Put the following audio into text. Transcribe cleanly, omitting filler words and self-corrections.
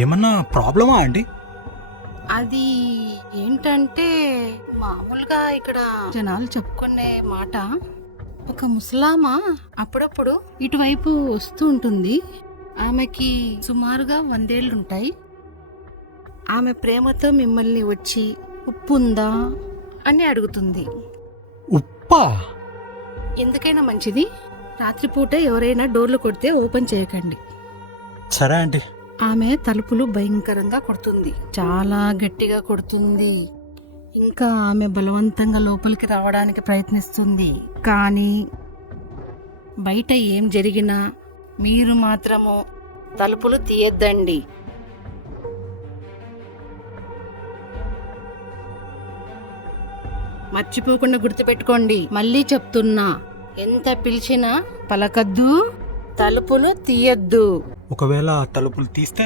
ఏమన్నా ప్రాబ్లమా అండి? అది ఏంటంటే మామూలుగా ఇక్కడ జనాలు చెప్పుకునే మాట, ఒక ముసలామా అప్పుడప్పుడు ఇటువైపు వస్తూ ఉంటుంది. ఆమెకి సుమారుగా 100 ఏళ్ళుంటాయి. ఆమె ప్రేమతో మిమ్మల్ని వచ్చి ఉప్పు ఉందా అని అడుగుతుంది. ఉప్పా? ఎందుకైనా మంచిది, రాత్రిపూట ఎవరైనా డోర్లు కొడితే ఓపెన్ చేయకండి. సరే ఆంటీ. ఆమె తలుపులు భయంకరంగా కొడుతుంది, చాలా గట్టిగా కొడుతుంది. ఇంకా ఆమె బలవంతంగా లోపలికి రావడానికి ప్రయత్నిస్తుంది. కానీ బయట ఏం జరిగినా మీరు మాత్రము తలుపులు తీయద్దండి. మర్చిపోకుండా గుర్తుపెట్టుకోండి. మళ్ళీ చెప్తున్నా, ఎంత పిలిచినా పలకద్దు, తలుపులు తీయద్దు. ఒకవేళ తలుపులు తీస్తే